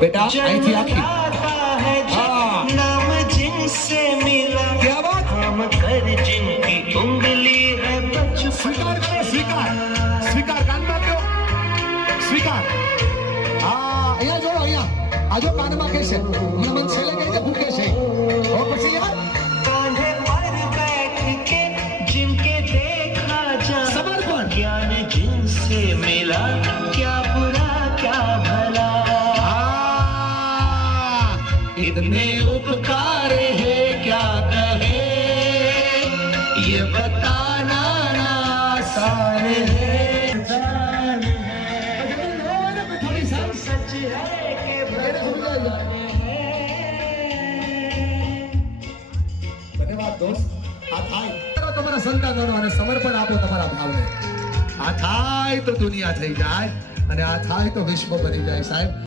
बेटा आई थी आखी नाम जिनसे मिला क्या बात हम कर जिनकी उंगली है स्वीकार करो स्वीकार स्वीकार काનમાં કયો સ્વીકાર અહીંયા જોડો અહીંયા આજો કાનમાં કે છે મને મન છેલે કહી દે ભૂકે છે ઓ પછી યાર कांधे पर बैठ के जिनके देखा जा समर्पण ज्ञान जिनसे मिला क्या बुरा क्या भला इतने उपकार है क्या कहे ये बताना ना आसान है सच है कि ધન્યવાદ દોસ્ત આ થાય તમારા સંતાનોનો અને સમર્પણ આપો તમારા ભાવને આ થાય તો દુનિયા થઈ જાય અને આ થાય તો વિશ્વ બની જાય સાહેબ।